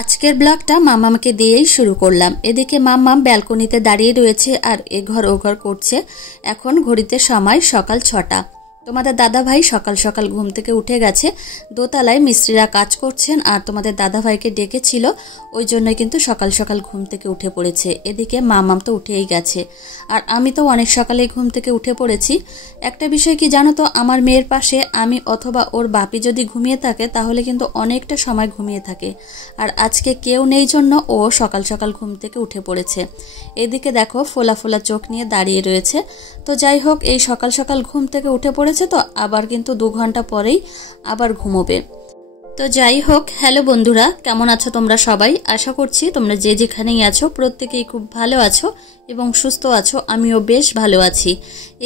আজকের ব্লগটা মামাকে দিয়েই শুরু করলাম। এদিকে মাম্মা ব্যালকনিতে দাঁড়িয়ে রয়েছে আর এঘর ওঘর করছে। এখন ঘড়িতে সময় সকাল 6টা। তোমাদের দাদা ভাই সকাল সকাল ঘুম থেকে উঠে গেছে। দোতলায় মিস্ত্রিরা কাজ করছেন আর তোমাদের দাদা ভাইকে ডেকেছিল, ওই জন্যই কিন্তু সকাল সকাল ঘুম থেকে উঠে পড়েছে। এদিকে মামাম তো উঠেই গেছে আর আমি তো অনেক সকালে ঘুম থেকে উঠে পড়েছি। একটা বিষয় কি জানো তো, আমার মেয়ের পাশে আমি অথবা ওর বাপি যদি ঘুমিয়ে থাকে তাহলে কিন্তু অনেকটা সময় ঘুমিয়ে থাকে, আর আজকে কেউ নেই জন্য ও সকাল সকাল ঘুম থেকে উঠে পড়েছে। এদিকে দেখো ফোলা ফোলা চোখ নিয়ে দাঁড়িয়ে রয়েছে। তো যাই হোক, এই সকাল সকাল ঘুম থেকে উঠে পড়েছে তো আবার কিন্তু 2 ঘন্টা পরেই আবার ঘুমোবে। তো যাই হোক, হ্যালো বন্ধুরা, কেমন আছো তোমরা সবাই? আশা করছি তোমরা যে যেখানেই আছো প্রত্যেকেই খুব ভালো আছো এবং সুস্থ আছো। আমিও বেশ ভালো আছি।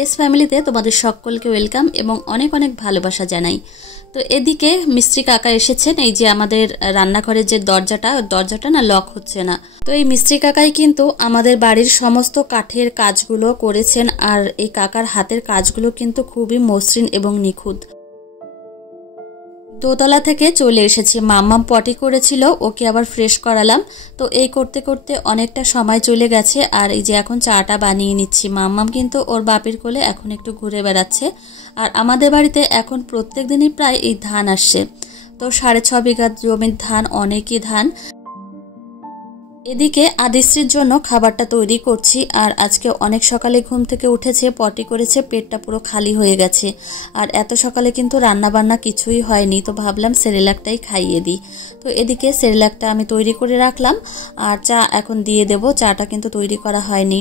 এস ফ্যামিলিতে তোমাদের সকলকে ওয়েলকাম এবং অনেক অনেক ভালোবাসা জানাই। তো এদিকে মিস্ত্রি কাকা এসেছেন। এই যে আমাদের রান্নাঘরের যে দরজাটা না লক হচ্ছে না। তো এই মিস্ত্রি কাকাই কিন্তু আমাদের বাড়ির সমস্ত কাঠের কাজগুলো করেছেন, আর এই কাকার হাতের কাজগুলো কিন্তু খুবই মসৃণ এবং নিখুঁত। দোতলা থেকে চলে এসেছি, মাম্মাম পটি করেছিল, ওকে আবার ফ্রেশ করালাম। তো এই করতে করতে অনেকটা সময় চলে গেছে আর এই যে এখন চাটা বানিয়ে নিচ্ছি। মাম্মাম কিন্তু ওর বাপির কোলে এখন একটু ঘুরে বেড়াচ্ছে। আর আমাদের বাড়িতে এখন প্রত্যেক দিনই প্রায় এই ধান আসছে। তো 6.5 বিঘা জমির ধান, অনেকই ধান। এদিকে আদিশ্রীর জন্য খাবারটা তৈরি করছি। আর আজকে অনেক সকালে ঘুম থেকে উঠেছে, পটি করেছে, পেটটা পুরো খালি হয়ে গেছে। আর এত সকালে কিন্তু রান্না বান্না কিছুই হয়নি, তো ভাবলাম সেরেলাকটাই খাইয়ে দিই। তো এদিকে সেরেলাকটা আমি তৈরি করে রাখলাম আর চা এখন দিয়ে দেব। চাটা কিন্তু তৈরি করা হয়নি।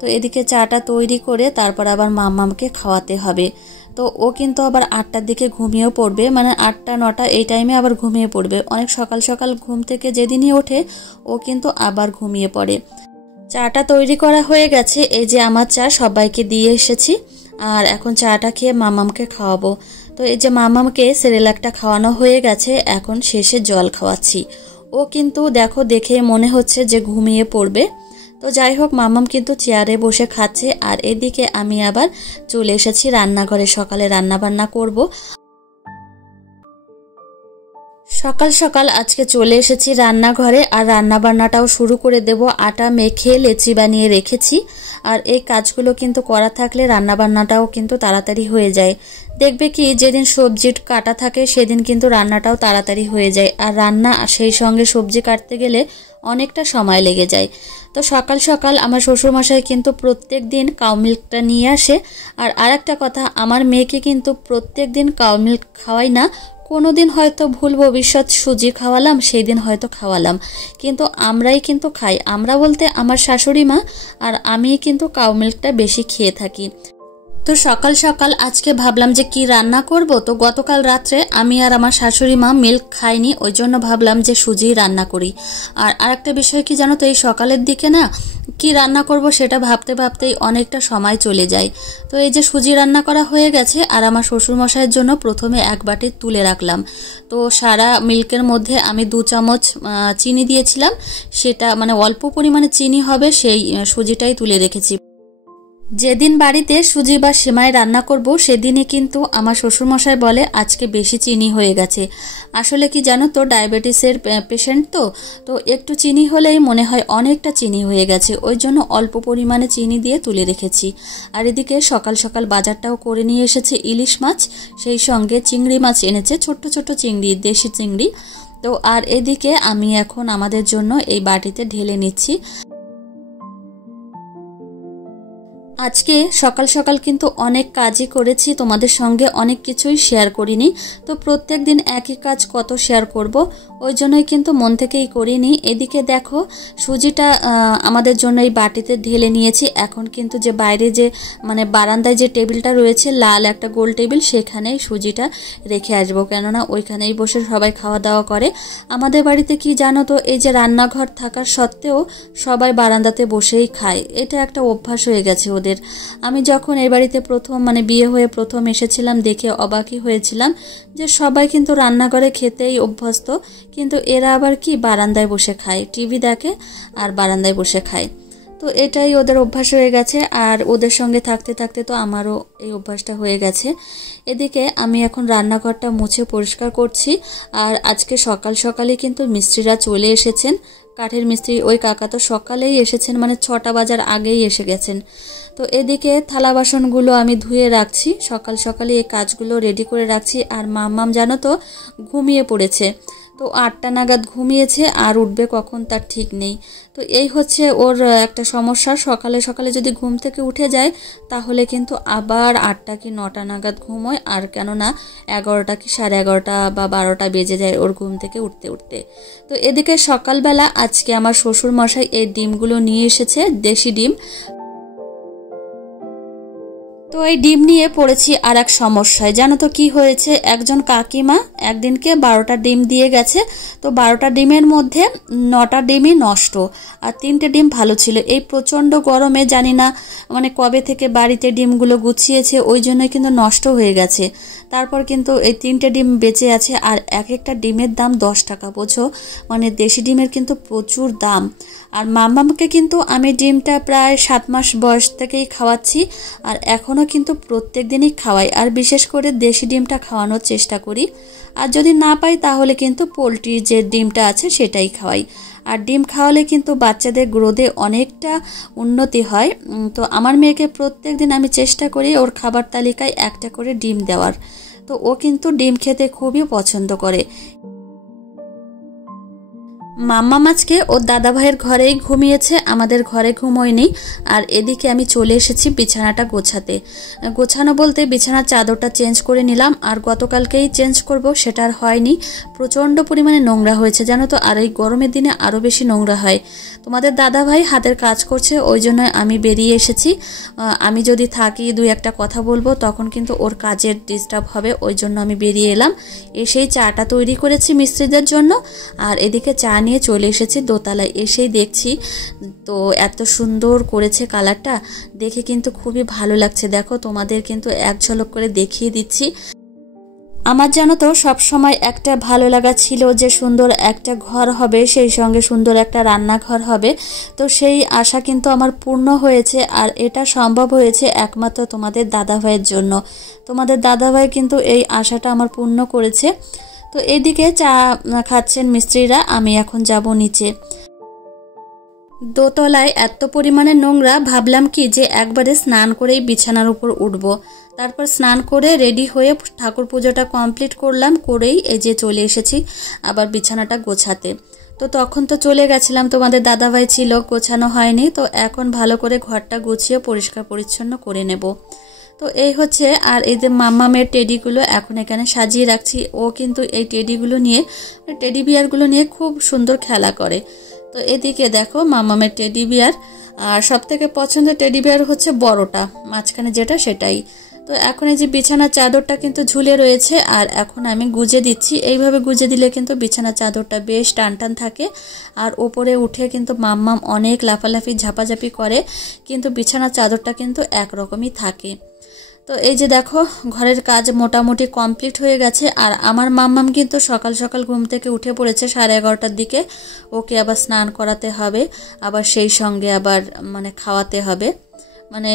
তো এদিকে চাটা তৈরি করে তারপর আবার মাম্মামকে খাওয়াতে হবে। তো ও কিন্তু আবার 8টার দিকে ঘুমিয়েও পড়বে, মানে 8টা 9টা এই টাইমে আবার ঘুমিয়ে পড়বে। অনেক সকাল সকাল ঘুম থেকে যেদিনই ওঠে ও কিন্তু আবার ঘুমিয়ে পড়ে। চাটা তৈরি করা হয়ে গেছে। এই যে আমার চা সবাইকে দিয়ে এসেছি আর এখন চাটা খেয়ে মামামকে খাওয়াবো। তো এই যে মামামকে সেরেলাকটা খাওয়ানো হয়ে গেছে, এখন শেষে জল খাওয়াচ্ছি। ও কিন্তু দেখে মনে হচ্ছে যে ঘুমিয়ে পড়বে। তো যাই হোক, মামাম কিন্তু চেয়ারে বসে খাচ্ছে আর এদিকে আমি আবার চলে এসেছি রান্নাঘরে। সকালে রান্না বান্না করব। সকাল সকাল আজকে চলে এসেছি রান্নাঘরে আর রান্না বান্নাটাও শুরু করে দেব। আটা মেখে লেচি বানিয়ে রেখেছি আর এই কাজগুলো কিন্তু করা থাকলে রান্না বান্নাটাও কিন্তু তাড়াতাড়ি হয়ে যায়। দেখবে কি, যেদিন সবজি কাটা থাকে সেদিন কিন্তু রান্নাটাও তাড়াতাড়ি হয়ে যায়, আর রান্না সেই সঙ্গে সবজি কাটতে গেলে অনেকটা সময় লেগে যায়। তো সকাল সকাল আমার শ্বশুরমশাই কিন্তু প্রত্যেক দিন কাউ মিল্কটা নিয়ে আসে। আর আরেকটা কথা, আমার মেয়েকে কিন্তু প্রত্যেক দিন কাউ মিল্ক খাওয়াই না। কোনোদিন হয়তো ভুল ভবিষ্যৎ সুজি খাওয়ালাম, সেই দিন হয়তো খাওয়ালাম, কিন্তু আমরাই কিন্তু খাই। আমরা বলতে আমার শাশুড়ি মা আর আমি কিন্তু কাউ মিল্কটা বেশি খেয়ে থাকি। তো সকাল সকাল আজকে ভাবলাম যে কি রান্না করব। তো গতকাল রাত্রে আমি আর আমার শাশুড়ি মা মিল্ক খাইনি, ওই জন্য ভাবলাম যে সুজি রান্না করি। আর আরেকটা বিষয় কি জানো তো, এই সকালের দিকে না কি রান্না করব সেটা ভাবতে ভাবতেই অনেকটা সময় চলে যায়। তো এই যে সুজি রান্না করা হয়ে গেছে আর আমার শ্বশুরমশাইয়ের জন্য প্রথমে 1 বাটি তুলে রাখলাম। তো সারা মিল্কের মধ্যে আমি 2 চামচ চিনি দিয়েছিলাম, সেটা মানে অল্প পরিমাণে চিনি হবে সেই সুজিটাই তুলে রেখেছি। যেদিন বাড়িতে সুজি বা সেমাই রান্না করব সেদিনই কিন্তু আমার শ্বশুরমশাই বলে আজকে বেশি চিনি হয়ে গেছে। আসলে কি জানো তো, ডায়াবেটিসের পেশেন্ট তো একটু চিনি হলেই মনে হয় অনেকটা চিনি হয়ে গেছে, ওই জন্য অল্প পরিমাণে চিনি দিয়ে তুলে রেখেছি। আর এদিকে সকাল সকাল বাজারটাও করে নিয়ে এসেছে ইলিশ মাছ, সেই সঙ্গে চিংড়ি মাছ এনেছে, ছোট্ট ছোট্ট চিংড়ি, দেশি চিংড়ি। তো আর এদিকে আমি এখন আমাদের জন্য এই বাটিতে ঢেলে নিচ্ছি। আজকে সকাল সকাল কিন্তু অনেক কাজই করেছি, তোমাদের সঙ্গে অনেক কিছুই শেয়ার করিনি। তো প্রত্যেক দিন একই কাজ কত শেয়ার করব, ওই জন্যই কিন্তু মন থেকেই করিনি। এদিকে দেখো সুজিটা আমাদের জন্য এই বাটিতে ঢেলে নিয়েছি। এখন কিন্তু যে বাইরে যে মানে বারান্দায় যে টেবিলটা রয়েছে, লাল একটা গোল টেবিল, সেখানেই সুজিটা রেখে আসবো, কেননা ওইখানেই বসে সবাই খাওয়া দাওয়া করে। আমাদের বাড়িতে কি জানো তো, এই যে রান্নাঘর থাকার সত্ত্বেও সবাই বারান্দাতে বসেই খায়, এটা একটা অভ্যাস হয়ে গেছে ওদের। আমি যখন এই বাড়িতে প্রথম মানে বিয়ে হয়ে প্রথম এসেছিলাম, দেখে অবাকই হয়েছিলাম যে সবাই কিন্তু রান্নাঘরে খেতেই অভ্যস্ত, কিন্তু এরা আবার কি বারান্দায় বসে খায়, টিভি দেখে আর বারান্দায় বসে খায়। তো এটাই ওদের অভ্যাস হয়ে গেছে, আর ওদের সঙ্গে থাকতে থাকতে তো আমারও এই অভ্যাসটা হয়ে গেছে। এদিকে আমি এখন রান্নাঘরটা মুছে পরিষ্কার করছি। আর আজকে সকাল সকালে কিন্তু মিস্ত্রিরা চলে এসেছেন। কাঠের মিস্ত্রি ওই কাকা তো সকালেই এসেছেন, মানে 6টা বাজার আগেই এসে গেছেন। তো এদিকে থালা বাসনগুলো আমি ধুয়ে রাখছি, সকাল সকালে এই কাজগুলো রেডি করে রাখছি। আর মাম্মাম জানো তো ঘুমিয়ে পড়েছে, তো 8টা নাগাদ ঘুমিয়েছে, আর উঠবে কখন তার ঠিক নেই। তো এই হচ্ছে ওর একটা সমস্যা, সকালে সকালে যদি ঘুম থেকে উঠে যায় তাহলে কিন্তু আবার 8টা কি 9টা নাগাদ ঘুমোয়, আর কেননা 11টা কি 11:30 বা 12টা বেজে যায় ওর ঘুম থেকে উঠতে উঠতে। তো এদিকে সকালবেলা আজকে আমার শ্বশুর মশাই এই ডিমগুলো নিয়ে এসেছে, দেশি ডিম। তো এই ডিম নিয়ে পড়েছি আর এক সমস্যায়, জানো তো কি হয়েছে, একজন কাকিমা একদিনকে 12টা ডিম দিয়ে গেছে। তো 12টা ডিমের মধ্যে 9টা ডিমই নষ্ট, আর 3টে ডিম ভালো ছিল। এই প্রচণ্ড গরমে জানি না মানে কবে থেকে বাড়িতে ডিমগুলো গুছিয়েছে, ওই জন্যই কিন্তু নষ্ট হয়ে গেছে। তারপর কিন্তু এই 3টে ডিম বেঁচে আছে, আর এক একটা ডিমের দাম 10 টাকা, বোঝো, মানে দেশি ডিমের কিন্তু প্রচুর দাম। আর মাম্মামকে কিন্তু আমি ডিমটা প্রায় 7 মাস বয়স থেকেই খাওয়াচ্ছি, আর এখনও কিন্তু প্রত্যেক দিনই খাওয়াই, আর বিশেষ করে দেশি ডিমটা খাওয়ানোর চেষ্টা করি। আর যদি না পাই তাহলে কিন্তু পোলট্রির যে ডিমটা আছে সেটাই খাওয়াই। আর ডিম খাওয়ালে কিন্তু বাচ্চাদের গ্রোথে অনেকটা উন্নতি হয়। তো আমার মেয়েকে প্রত্যেক দিন আমি চেষ্টা করি ওর খাবার তালিকায় একটা করে ডিম দেওয়ার। তো ও কিন্তু ডিম খেতে খুবই পছন্দ করে। মাম্মাম আজকে ওর দাদা ভাইয়ের ঘরেই ঘুমিয়েছে, আমাদের ঘরে ঘুমোয়নি। আর এদিকে আমি চলে এসেছি বিছানাটা গোছাতে। গোছানো বলতে বিছানার চাদরটা চেঞ্জ করে নিলাম, আর গতকালকেই চেঞ্জ করব সেটা আর হয়নি, প্রচণ্ড পরিমাণে নোংরা হয়েছে জানো তো। আর এই গরমের দিনে আরও বেশি নোংরা হয়। তোমাদের দাদা ভাই হাতের কাজ করছে, ওই জন্য আমি বেরিয়ে এসেছি। আমি যদি থাকি 2-একটা কথা বলবো, তখন কিন্তু ওর কাজের ডিস্টার্ব হবে, ওই জন্য আমি বেরিয়ে এলাম। এসেই চাটা তৈরি করেছি মিস্ত্রিদের জন্য, আর এদিকে চা নিয়ে চলে এসেছি দোতলায়। এসেই দেখছি তো এত সুন্দর করেছে, কালারটা দেখে কিন্তু খুবই ভালো লাগছে। দেখো তোমাদের কিন্তু এক ঝলক করে দেখিয়ে দিচ্ছি। আমার জানো তো সবসময় একটা ভালো লাগা ছিল যে সুন্দর একটা ঘর হবে, সেই সঙ্গে সুন্দর একটা রান্নাঘর হবে। তো সেই আশা কিন্তু আমার পূর্ণ হয়েছে, আর এটা সম্ভব হয়েছে একমাত্র তোমাদের দাদাভাইয়ের জন্য। তোমাদের দাদাভাই কিন্তু এই আশাটা আমার পূর্ণ করেছে। তো এইদিকে চা খাচ্ছেন মিস্ত্রিরা, আমি এখন যাব নিচে। দোতলায় এত পরিমাণে নোংরা, ভাবলাম কি যে একবারে স্নান করেই বিছানার উপর উঠব। তারপর স্নান করে রেডি হয়ে ঠাকুর পুজোটা কমপ্লিট করলাম, করেই এই যে চলে এসেছি আবার বিছানাটা গোছাতে। তো তখন তো চলে গেছিলাম, তোমাদের দাদাভাই ছিল, গোছানো হয়নি। তো এখন ভালো করে ঘরটা গুছিয়ে পরিষ্কার পরিচ্ছন্ন করে নেব। তো এই হচ্ছে। আর এই যে মাম্মামের টেডিগুলো এখন এখানে সাজিয়ে রাখছি। ও কিন্তু এই টেডিগুলো নিয়ে, টেডি বিয়ারগুলো নিয়ে খুব সুন্দর খেলা করে। তো এদিকে দেখো মাম্মামের টেডি বিয়ার, আর সব থেকে পছন্দের টেডি বিয়ার হচ্ছে বড়টা, মাঝখানে যেটা সেটাই। তো এখন এই যে বিছানার চাদরটা কিন্তু ঝুলে রয়েছে, আর এখন আমি গুজে দিচ্ছি। এইভাবে গুজে দিলে কিন্তু বিছানার চাদরটা বেশ টান টান থাকে। আর ওপরে উঠে কিন্তু মাম্মাম অনেক লাফালাফি ঝাপাঝাপি করে, কিন্তু বিছানার চাদরটা কিন্তু একরকমই থাকে। তো এই যে দেখো ঘরের কাজ মোটামুটি কমপ্লিট হয়ে গেছে। আর আমার মাম্মাম কিন্তু সকাল সকাল ঘুম থেকে উঠে পড়েছে 11:30টার দিকে। ওকে আবার স্নান করাতে হবে, আবার সেই সঙ্গে আবার মানে খাওয়াতে হবে, মানে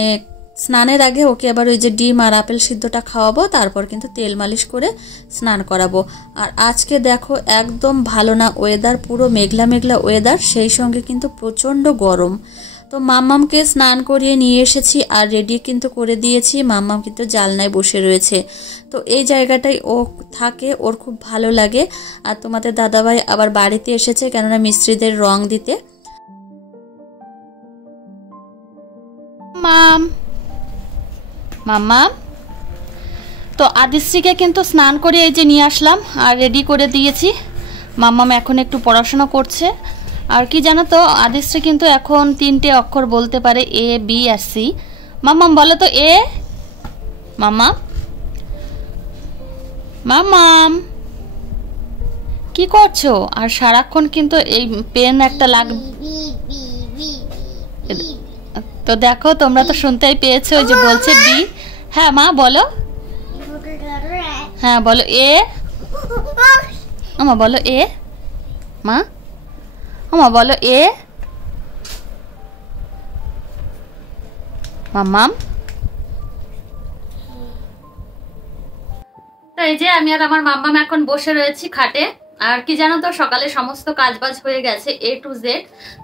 স্নানের আগে ওকে আবার ওই যে ডিম আর আপেল সিদ্ধটা খাওয়াবো, তারপর কিন্তু তেল মালিশ করে স্নান করাবো। আর আজকে দেখো একদম ভালো না ওয়েদার, পুরো মেঘলা মেঘলা ওয়েদার, সেই সঙ্গে কিন্তু প্রচণ্ড গরম। তো মাম্মামকে স্নান করিয়ে নিয়ে এসেছি আর রেডি কিন্তু করে দিয়েছি। মাম্মাম কিন্তু জালনায় বসে রয়েছে। তো এই জায়গাটাই ও থাকে, ওর খুব ভালো লাগে। আর তোমাদের দাদাভাই আবার বাড়িতে এসেছে, কেননা মিস্ত্রিদের রং দিতে। মাম্মাম তো আদিশ্রীকে কিন্তু স্নান করে এই যে নিয়ে আসলাম আর রেডি করে দিয়েছি। মাম্মাম এখন একটু পড়াশোনা করছে। আর কি জানো তো, আদিশ্রী কিন্তু এখন 3টে অক্ষর বলতে পারে, এ বি আর সি। মাম্মাম বলো তো এ। মাম্মাম মাম্মাম কি করছো? আর সারাক্ষণ কিন্তু এই পেন একটা লাগ, তো দেখো তোমরা তো শুনতেই পেয়েছো যে বলছে বি। হ্যাঁ মা বলো, হ্যাঁ বলো এ। আমা বলো এ। মা আমা বলো এ। মাম্মাম। তো এই যে আমি আর আমার মাম্মাম এখন বসে রয়েছি খাটে। আর কি জানো তো, সকালে সমস্ত কাজবাজ হয়ে গেছে A to Z।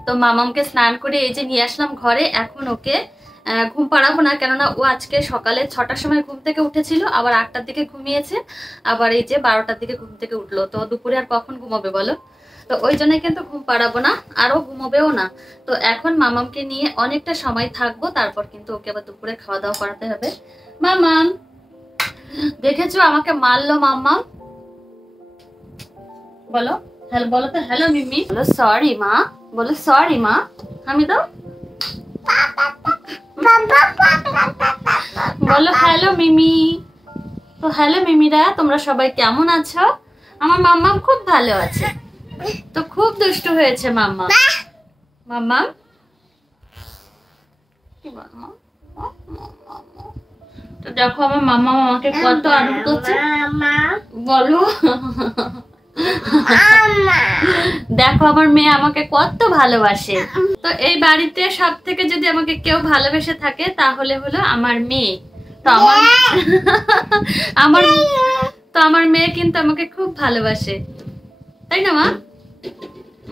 তো মামামকে স্নান করে এই যে নিয়ে আসলাম ঘরে। এখন ওকে ঘুম পাড়াবো না, কেননা ও আজকে সকালে 6টার সময় ঘুম থেকে উঠেছিল, আবার 8টার দিকে ঘুমিয়েছে, আবার এই যে 12টার দিকে ঘুম থেকে উঠলো। তো দুপুরে আর কখন ঘুমাবে বলো? তো ওই জন্যই কিন্তু ঘুম পাড়াবো না, আরও ঘুমোবেও না। তো এখন মামামকে নিয়ে অনেকটা সময় থাকবো, তারপর কিন্তু ওকে আবার দুপুরে খাওয়া দাওয়া করাতে হবে। মামাম দেখেছো আমাকে মারলো মাম্মা, বলো হ্যালো, বলো তো হ্যালো মিমি, বলো সরি মা, বলো সরি মা, আমি তো বলো হ্যালো মিমি। তো হ্যালো মিমিরা, তোমরা সবাই কেমন আছো? আমার মাম্মাম খুব ভালো আছে। তো খুব দুষ্টু হয়েছে মাম্মা। মাম্মা কি বলো? তো দেখো আমার মাম্মা আমাকে কত আদর করছে, বলো দেখো আমার মেয়ে আমাকে কত ভালোবাসে। তো এই বাড়িতে সব থেকে যদি আমাকে কেউ ভালোবেসে থাকে তাহলে হলো আমার মেয়ে। তো আমার মেয়ে কিন্তু আমাকে খুব ভালোবাসে, তাই না মা?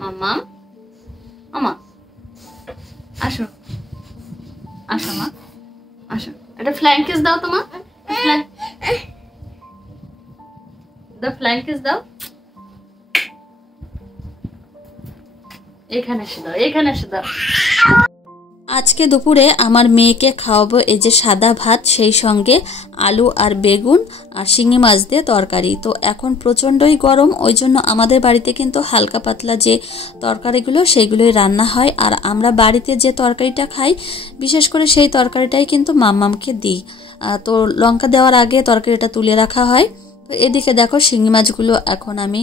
মাম্মা মামা আসো, আসো মা আসো, এটা ফ্লাইং কিস দাও তো মা, ফ্লাইং কিস দাও। এখানে এসে দাও, এখানে এসে দাও। আজকে দুপুরে আমার মেয়েকে খাওয়াবো এই যে সাদা ভাত, সেই সঙ্গে আলু আর বেগুন আর শিঙি মাছ দিয়ে তরকারি। তো এখন প্রচণ্ডই গরম, ওই জন্য আমাদের বাড়িতে কিন্তু হালকা পাতলা যে তরকারিগুলো সেইগুলোই রান্না হয়। আর আমরা বাড়িতে যে তরকারিটা খাই, বিশেষ করে সেই তরকারিটাই কিন্তু মাম্মামকে দিই। তো লঙ্কা দেওয়ার আগে তরকারিটা তুলে রাখা হয়। তো এদিকে দেখো শিঙি মাছগুলো এখন আমি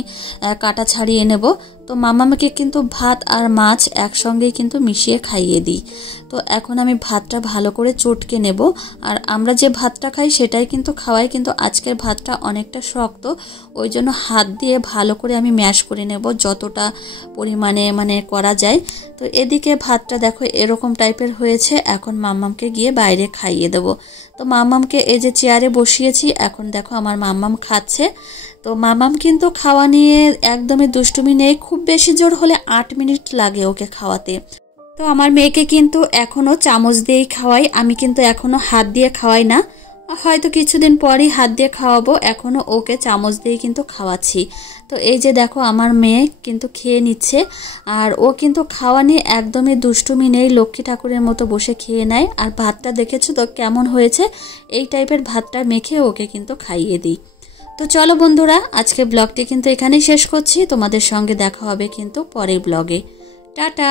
কাটা ছাড়িয়ে নেব। তো মামাকে কিন্তু ভাত আর মাছ একসঙ্গেই কিন্তু মিশিয়ে খাইয়ে দিই। তো এখন আমি ভাতটা ভালো করে চটকে নেব। আর আমরা যে ভাতটা খাই সেটাই কিন্তু খাওয়াই, কিন্তু আজকের ভাতটা অনেকটা শক্ত, ওই জন্য হাত দিয়ে ভালো করে আমি ম্যাশ করে নেব যতটা পরিমাণে করা যায়। তো এদিকে ভাতটা দেখো এরকম টাইপের হয়েছে। এখন মাম্মামকে গিয়ে বাইরে খাইয়ে দেব। তো মাম্মামকে এই যে চেয়ারে বসিয়েছি, এখন দেখো আমার মাম্মাম খাচ্ছে। তো মাম্মাম কিন্তু খাওয়া নিয়ে একদমই দুষ্টুমি নেই, খুব বেশি জোর হলে 8 মিনিট লাগে ওকে খাওয়াতে। তো আমার মেয়েকে কিন্তু এখনো চামচ দিয়েই খাওয়াই, আমি কিন্তু এখনো হাত দিয়ে খাওয়াই না। হয়তো কিছুদিন পরই হাত দিয়ে খাওয়াবো, এখনো ওকে চামচ দিয়ে কিন্তু খাওয়াচ্ছি। তো এই যে দেখো আমার মেয়ে কিন্তু খেয়ে নিচ্ছে, আর ও কিন্তু খাওয়া নিয়ে একদমই দুষ্টুমি নেই, লক্ষ্মী ঠাকুরের মতো বসে খেয়ে নেয়। আর ভাতটা দেখেছো তো কেমন হয়েছে, এই টাইপের ভাতটা মেখে ওকে কিন্তু খাইয়ে দিই। তো চলো বন্ধুরা, আজকে ব্লগটি কিন্তু এখানেই শেষ করছি। তোমাদের সঙ্গে দেখা হবে কিন্তু পরের ব্লগে। টাটা।